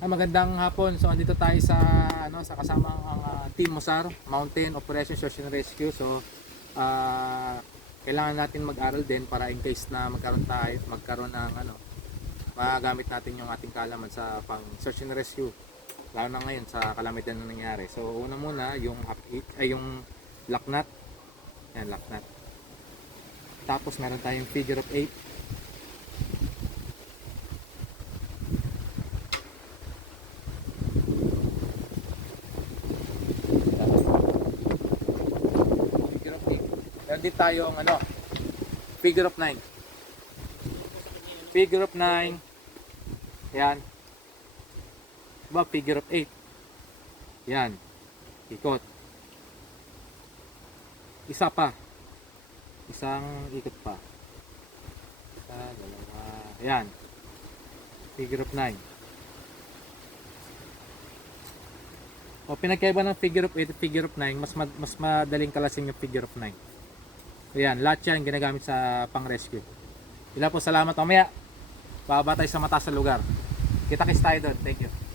Ay, magandang hapon. So andito tayo sa ano sa kasama ang ah, Team Mosar, Mountain Operation Search and Rescue. So ah, kailangan natin mag-aral din para in case na magkaroon tayo, magkaroon ng ano, magamit natin yung ating kalaman sa pang search and rescue. Lalo na ngayon sa kalamidad na nangyari. So una muna yung up ay yung lock nut. Yan, lock. Tapos meron tayong figure of 8. Figure of 8. Meron din tayong ano, figure of 9. Figure of 9. Yan. Diba, figure of 8. Yan. Ikot. Isa pa. Isang ikot pa. Isa, dalawa. Yan. Figure of 9. O pinagkaiba ng figure of 8 at figure of 9, mas mas madaling kalasin yung figure of 9. Ayan, lahat yan ginagamit sa pang-rescue. Ila po salamat mamaya. Bababa tayo sa mataas na lugar. Kita-kits tayo doon. Thank you.